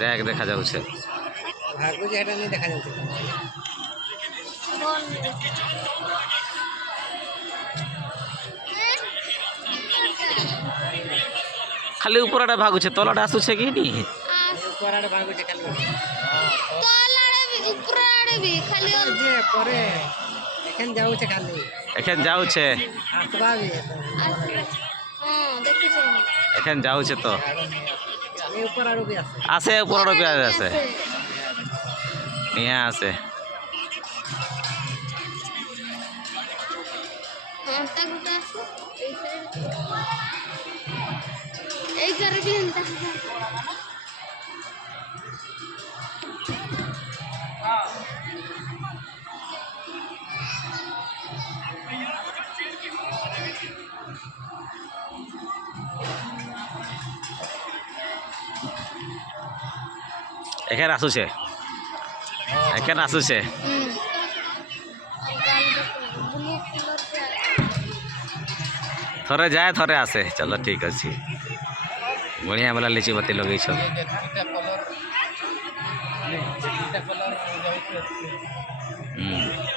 দেখ দেখা যাচ্ছে ভাগুছি এটা নিয়ে দেখা যাচ্ছে খালি উপরটা ভাগুছে তলাটা আসুছে কি নি উপর আড়ে ভাগুছে খালি উপর আড়ে বি খালি যে পরে এখন যাচ্ছে খালি এখন যাচ্ছে আসবা বি দেখতেছি এখন যাচ্ছে তো এই উপর আড়ে বি আছে আছে উপরটা পেঁয়াজ আছে নিয়ে আছে ঘন্টা গুটা আছে এই করে কি ঘন্টা এখানে আসুছে এখানে আসুছে थोड़े जाए थोड़े आसे चलो ठीक अच्छे बढ़िया वाला लीची बत्ती लगे कलर